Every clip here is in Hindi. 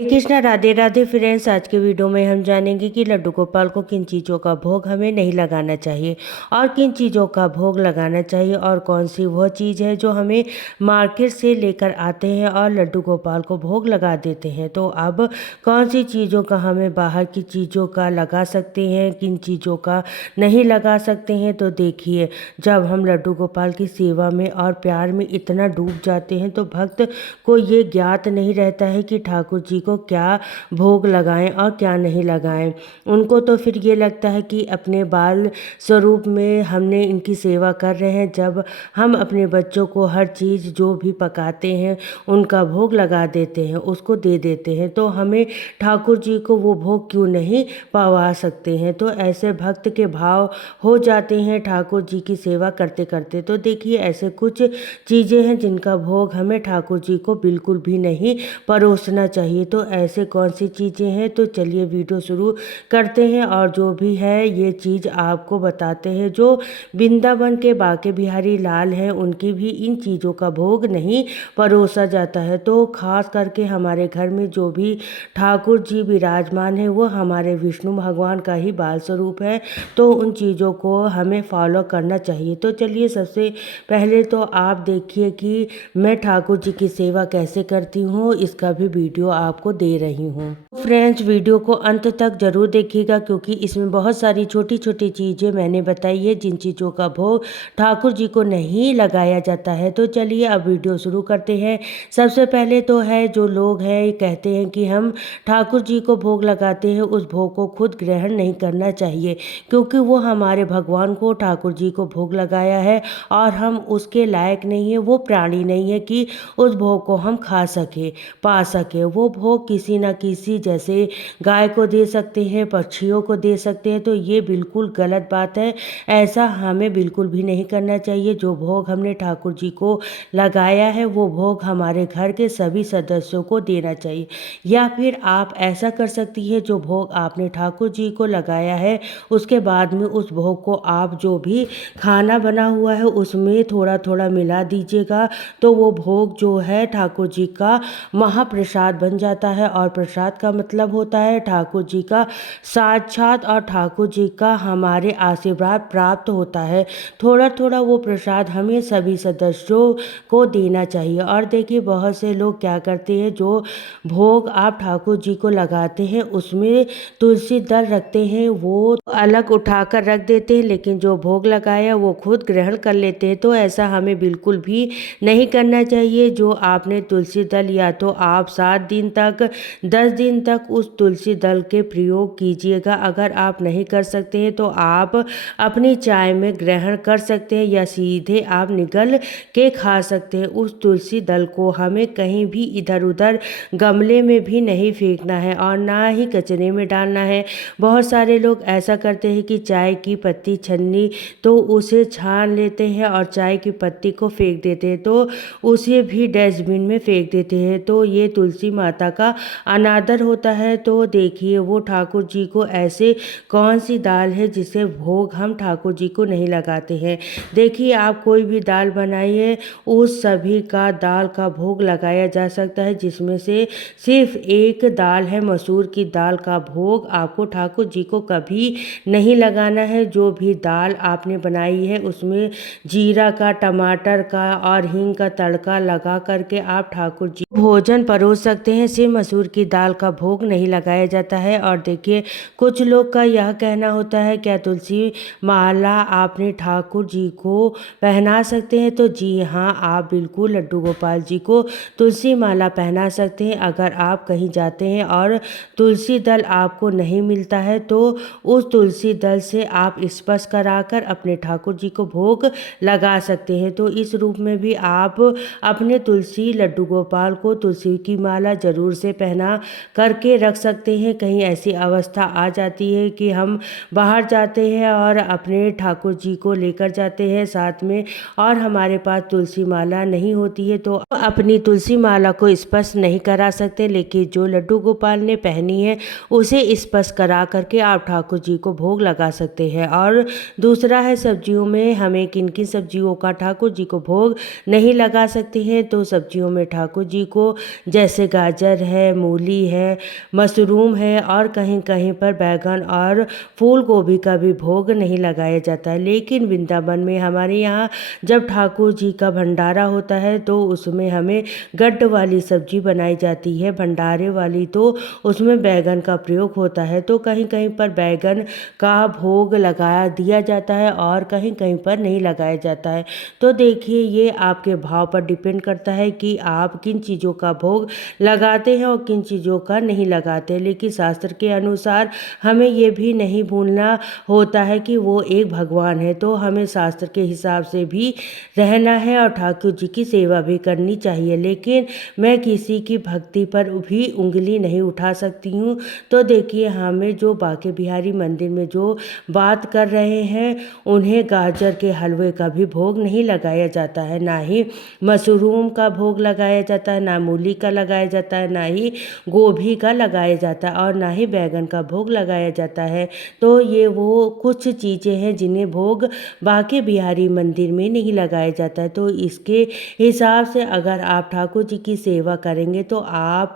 श्री कृष्णा राधे राधे फ्रेंड्स। आज के वीडियो में हम जानेंगे कि लड्डू गोपाल को किन चीज़ों का भोग हमें नहीं लगाना चाहिए और किन चीज़ों का भोग लगाना चाहिए और कौन सी वह चीज़ है जो हमें मार्केट से लेकर आते हैं और लड्डू गोपाल को भोग लगा देते हैं। तो अब कौन सी चीज़ों का हमें बाहर की चीज़ों का लगा सकते हैं, किन चीज़ों का नहीं लगा सकते हैं। तो देखिए, जब हम लड्डू गोपाल की सेवा में और प्यार में इतना डूब जाते हैं तो भक्त को ये ज्ञात नहीं रहता है कि ठाकुर जी को क्या भोग लगाएं और क्या नहीं लगाएं। उनको तो फिर ये लगता है कि अपने बाल स्वरूप में हमने इनकी सेवा कर रहे हैं। जब हम अपने बच्चों को हर चीज़ जो भी पकाते हैं उनका भोग लगा देते हैं, उसको दे देते हैं, तो हमें ठाकुर जी को वो भोग क्यों नहीं पवा सकते हैं। तो ऐसे भक्त के भाव हो जाते हैं ठाकुर जी की सेवा करते करते। तो देखिए, ऐसे कुछ चीज़ें हैं जिनका भोग हमें ठाकुर जी को बिल्कुल भी नहीं परोसना चाहिए। तो ऐसे कौन सी चीज़ें हैं, तो चलिए वीडियो शुरू करते हैं और जो भी है ये चीज़ आपको बताते हैं। जो वृंदावन के बांके बिहारी लाल हैं उनकी भी इन चीज़ों का भोग नहीं परोसा जाता है। तो खास करके हमारे घर में जो भी ठाकुर जी विराजमान है वो हमारे विष्णु भगवान का ही बाल स्वरूप है, तो उन चीज़ों को हमें फॉलो करना चाहिए। तो चलिए, सबसे पहले तो आप देखिए कि मैं ठाकुर जी की सेवा कैसे करती हूँ, इसका भी वीडियो आपको दे रही हूँ। फ्रेंड्स, वीडियो को अंत तक जरूर देखिएगा क्योंकि इसमें बहुत सारी छोटी छोटी चीज़ें मैंने बताई है जिन चीज़ों का भोग ठाकुर जी को नहीं लगाया जाता है। तो चलिए अब वीडियो शुरू करते हैं। सबसे पहले तो है, जो लोग हैं कहते हैं कि हम ठाकुर जी को भोग लगाते हैं, उस भोग को खुद ग्रहण नहीं करना चाहिए क्योंकि वो हमारे भगवान को, ठाकुर जी को भोग लगाया है और हम उसके लायक नहीं है, वो प्राणी नहीं है कि उस भोग को हम खा सके, पा सके। वो भोग किसी न किसी, जैसे गाय को दे सकते हैं, पक्षियों को दे सकते हैं, तो ये बिल्कुल गलत बात है। ऐसा हमें बिल्कुल भी नहीं करना चाहिए। जो भोग हमने ठाकुर जी को लगाया है वो भोग हमारे घर के सभी सदस्यों को देना चाहिए। या फिर आप ऐसा कर सकती है, जो भोग आपने ठाकुर जी को लगाया है उसके बाद में उस भोग को आप जो भी खाना बना हुआ है उसमें थोड़ा थोड़ा मिला दीजिएगा, तो वो भोग जो है ठाकुर जी का महाप्रसाद बन जाता है। और प्रसाद का मतलब होता है ठाकुर जी का साक्षात और ठाकुर जी का हमारे आशीर्वाद प्राप्त होता है। थोड़ा थोड़ा वो प्रसाद हमें सभी सदस्यों को देना चाहिए। और देखिए, बहुत से लोग क्या करते हैं, जो भोग आप ठाकुर जी को लगाते हैं उसमें तुलसी दल रखते हैं, वो अलग उठाकर रख देते हैं, लेकिन जो भोग लगाया वो खुद ग्रहण कर लेते हैं। तो ऐसा हमें बिल्कुल भी नहीं करना चाहिए। जो आपने तुलसी दल, या तो आप 7 दिन तक, 10 दिन तक उस तुलसी दल के प्रयोग कीजिएगा। अगर आप नहीं कर सकते हैं तो आप अपनी चाय में ग्रहण कर सकते हैं या सीधे आप निगल के खा सकते हैं। उस तुलसी दल को हमें कहीं भी इधर उधर गमले में भी नहीं फेंकना है और ना ही कचरे में डालना है। बहुत सारे लोग ऐसा करते हैं कि चाय की पत्ती छन्नी तो उसे छान लेते हैं और चाय की पत्ती को फेंक देते हैं, तो उसे भी डस्टबिन में फेंक देते हैं। तो ये तुलसी माता का अनादर होता है। तो देखिए, वो ठाकुर जी को ऐसे कौन सी दाल है जिसे भोग हम ठाकुर जी को नहीं लगाते हैं। देखिए, आप कोई भी दाल बनाइए, उस सभी का दाल का भोग लगाया जा सकता है, जिसमें से सिर्फ एक दाल है मसूर की दाल का भोग आपको ठाकुर जी को कभी नहीं लगाना है। जो भी दाल आपने बनाई है उसमें जीरा का, टमाटर का और हींग का तड़का लगा करके आप ठाकुर जी भोजन परोस सकते हैं। सिर्फ मसूर की दाल का भोग नहीं लगाया जाता है। और देखिए, कुछ लोग का यह कहना होता है, क्या तुलसी माला आपने ठाकुर जी को पहना सकते हैं। तो जी हाँ, आप बिल्कुल लड्डू गोपाल जी को तुलसी माला पहना सकते हैं। अगर आप कहीं जाते हैं और तुलसी दल आपको नहीं मिलता है तो उस तुलसी दल से आप स्पर्श कराकर अपने ठाकुर जी को भोग लगा सकते हैं। तो इस रूप में भी आप अपने तुलसी लड्डू गोपाल को तुलसी की माला जरूर से पहना करके रख सकते हैं। कहीं ऐसी अवस्था आ जाती है कि हम बाहर जाते हैं और अपने ठाकुर जी को लेकर जाते हैं साथ में, और हमारे पास तुलसी माला नहीं होती है, तो अपनी तुलसी माला को स्पर्श नहीं करा सकते। लेकिन जो लड्डू गोपाल ने पहनी है उसे स्पर्श करा करके आप ठाकुर जी को भोग लगा सकते हैं। और दूसरा है, सब्जियों में हमें किन किन सब्जियों का ठाकुर जी को भोग नहीं लगा सकते हैं। तो सब्जियों में ठाकुर जी को, जैसे गाजर है, मूली है, मशरूम है और कहीं कहीं पर बैगन और फूल गोभी का भी भोग नहीं लगाया जाता है। लेकिन वृंदावन में हमारे यहाँ जब ठाकुर जी का भंडारा होता है तो उसमें हमें गड्ढ वाली सब्जी बनाई जाती है, भंडारे वाली, तो उसमें बैगन का प्रयोग होता है। तो कहीं कहीं पर बैगन का भोग लगाया दिया जाता है और कहीं कहीं पर नहीं लगाया जाता है। तो देखिए ये आपके भाव पर डिपेंड करता है कि आप किन चीज़ों का भोग लगाते हैं और किन चीज़ों का नहीं लगाते। लेकिन शास्त्र के अनुसार हमें ये भी नहीं भूलना होता है कि वो एक भगवान है, तो हमें शास्त्र के हिसाब से भी रहना है और ठाकुर जी की सेवा भी करनी चाहिए। लेकिन मैं किसी की भक्ति पर भी उंगली नहीं उठा सकती हूँ। तो देखिए हमें जो बांके बिहारी मंदिर में जो बात कर रहे हैं उन्हें गाजर के हलवे का भी भोग नहीं लगाया जाता है, ना ही मशरूम का भोग लगाया जाता है, ना मूली का लगाया जाता है, ना ही गोभी का लगाया जाता है और ना ही बैगन का भोग लगाया जाता है। तो ये वो कुछ चीज़ें हैं जिन्हें भोग बांके बिहारी मंदिर में नहीं लगाया जाता है। तो इसके हिसाब से अगर आप ठाकुर जी की सेवा करेंगे तो आप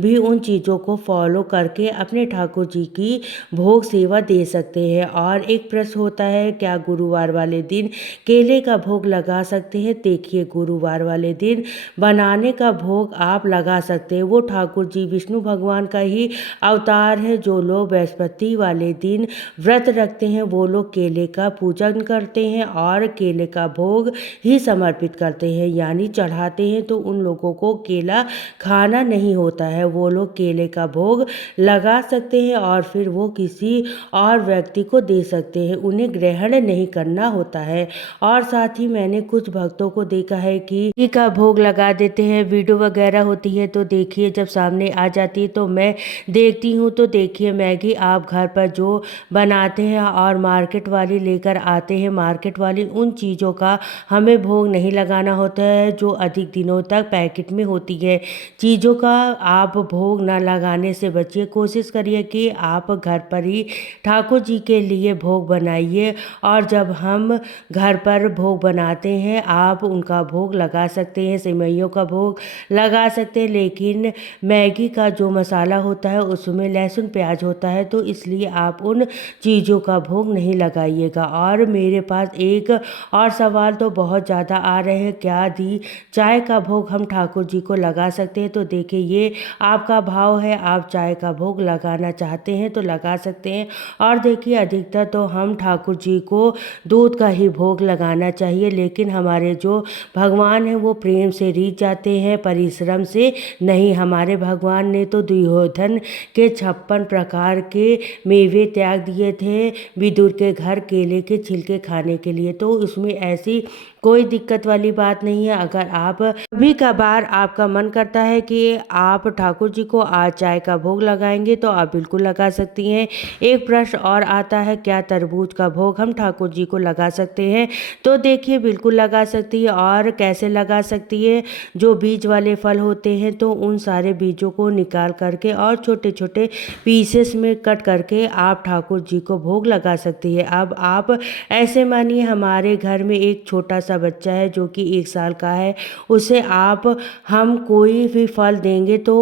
भी उन चीज़ों को फॉलो करके अपने ठाकुर जी की भोग सेवा दे सकते हैं। और एक प्रश्न होता है, क्या गुरुवार वाले दिन केले का भोग लगा सकते हैं? देखिए गुरुवार वाले दिन बनाने का भोग आप लगा सकते हैं, वो ठाकुर जी विष्णु भगवान का ही अवतार है। जो लोग बृहस्पति वाले दिन व्रत रखते हैं वो लोग केले का पूजन करते हैं और केले का भोग ही समर्पित करते हैं, यानी चढ़ाते हैं। तो उन लोगों को केला खाना नहीं होता है, वो लोग केले का भोग लगा सकते हैं और फिर वो किसी और व्यक्ति को दे सकते हैं, उन्हें ग्रहण नहीं करना होता है। और साथ ही मैंने कुछ भक्तों को देखा है कि घी का भोग लगा देते हैं, वीडियो वगैरह होती है तो देखिए जब सामने आ जाती है तो मैं देखती हूँ। तो देखिए मैगी आप घर पर जो बनाते हैं और मार्केट वाली लेकर आते हैं, मार्केट वाली उन चीज़ों का हमें भोग नहीं लगाना होता है जो अधिक दिनों तक पैकेट में होती है चीज़ों का आप भोग न लगाने से बचिए। कोशिश करिए कि आप घर पर ही ठाकुर जी के लिए भोग बनाइए और जब हम घर पर भोग बनाते हैं आप उनका भोग लगा सकते हैं, सेवइयों का भोग लगा सकते हैं। लेकिन मैगी का जो मसाला होता है उसमें लहसुन प्याज होता है, तो इसलिए आप उन चीज़ों का भोग नहीं लगाइएगा। और मेरे पास एक और सवाल तो बहुत ज़्यादा आ रहे हैं, क्या दी चाय का भोग हम ठाकुर जी को लगा सकते हैं? तो देखिए ये आपका भाव है, आप चाय का भोग लगाना चाहते हैं तो लगा सकते हैं। और देखिए अधिकतर तो हम ठाकुर जी को दूध का ही भोग लगाना चाहिए, लेकिन हमारे जो भगवान हैं वो प्रेम से रीझ जाते हैं, परिश्रम से नहीं। हमारे भगवान ने तो दुर्योधन के 56 प्रकार के मेवे त्याग दिए थे विदुर के घर केले के छिलके खाने के लिए, तो उसमें ऐसी कोई दिक्कत वाली बात नहीं है। अगर आप कभी कभार आपका मन करता है कि आप ठाकुर जी को आज चाय का भोग लगाएंगे तो आप बिल्कुल लगा सकती हैं। एक प्रश्न और आता है, क्या तरबूज का भोग हम ठाकुर जी को लगा सकते हैं? तो देखिए बिल्कुल लगा सकती है। और कैसे लगा सकती है? जो बीज वाले फल होते हैं तो उन सारे बीजों को निकाल करके और छोटे छोटे पीसेस में कट करके आप ठाकुर जी को भोग लगा सकती है। अब आप ऐसे मानिए हमारे घर में एक छोटा सा बच्चा है जो कि 1 साल का है, उसे आप हम कोई भी फल देंगे तो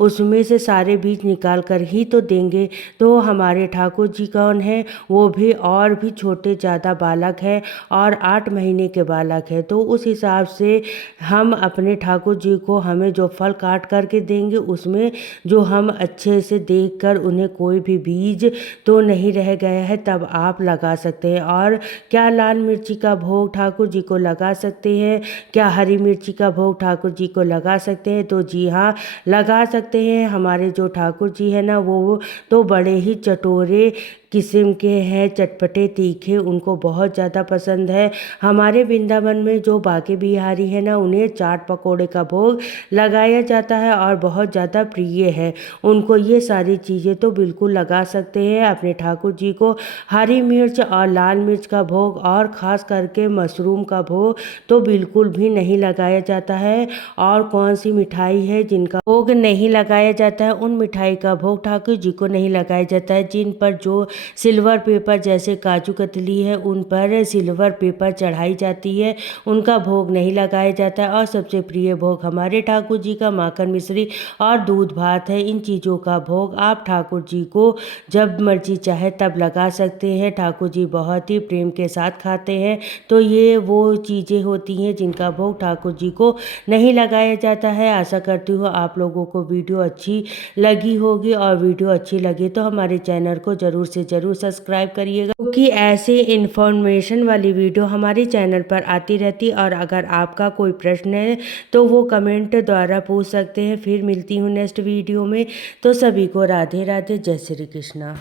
उसमें से सारे बीज निकाल कर ही तो देंगे। तो हमारे ठाकुर जी कौन है? वो भी और भी छोटे ज़्यादा बालक है और 8 महीने के बालक है। तो उस हिसाब से हम अपने ठाकुर जी को हमें जो फल काट करके देंगे उसमें जो हम अच्छे से देख कर उन्हें कोई भी बीज तो नहीं रह गया है तब आप लगा सकते हैं। और क्या लाल मिर्ची का भोग ठाकुर जी को लगा सकते हैं? क्या हरी मिर्ची का भोग ठाकुर जी को लगा सकते हैं? तो जी हाँ लगा सकते हैं। हमारे जो ठाकुर जी है ना वो तो बड़े ही चटोरे किस्म के हैं, चटपटे तीखे, उनको बहुत ज़्यादा पसंद है। हमारे वृंदावन में जो बांके बिहारी है ना उन्हें चाट पकौड़े का भोग लगाया जाता है और बहुत ज़्यादा प्रिय है उनको। ये सारी चीज़ें तो बिल्कुल लगा सकते हैं अपने ठाकुर जी को। हरी मिर्च और लाल मिर्च का भोग और ख़ास करके मशरूम का भोग तो बिल्कुल भी नहीं लगाया जाता है। और कौन सी मिठाई है जिनका भोग नहीं लगाया जाता है? उन मिठाई का भोग ठाकुर जी को नहीं लगाया जाता है जिन पर जो सिल्वर पेपर जैसे काजू कतली है उन पर सिल्वर पेपर चढ़ाई जाती है, उनका भोग नहीं लगाया जाता है। और सबसे प्रिय भोग हमारे ठाकुर जी का माखन मिश्री और दूध भात है। इन चीज़ों का भोग आप ठाकुर जी को जब मर्जी चाहे तब लगा सकते हैं। ठाकुर जी बहुत ही प्रेम के साथ खाते हैं। तो ये वो चीज़ें होती हैं जिनका भोग ठाकुर जी को नहीं लगाया जाता है। आशा करती हूँ आप लोगों को वीडियो अच्छी लगी होगी, और वीडियो अच्छी लगी तो हमारे चैनल को ज़रूर से ज़रूर सब्सक्राइब करिएगा, क्योंकि ऐसे इन्फॉर्मेशन वाली वीडियो हमारे चैनल पर आती रहती। और अगर आपका कोई प्रश्न है तो वो कमेंट द्वारा पूछ सकते हैं। फिर मिलती हूँ नेक्स्ट वीडियो में। तो सभी को राधे राधे, जय श्री कृष्णा।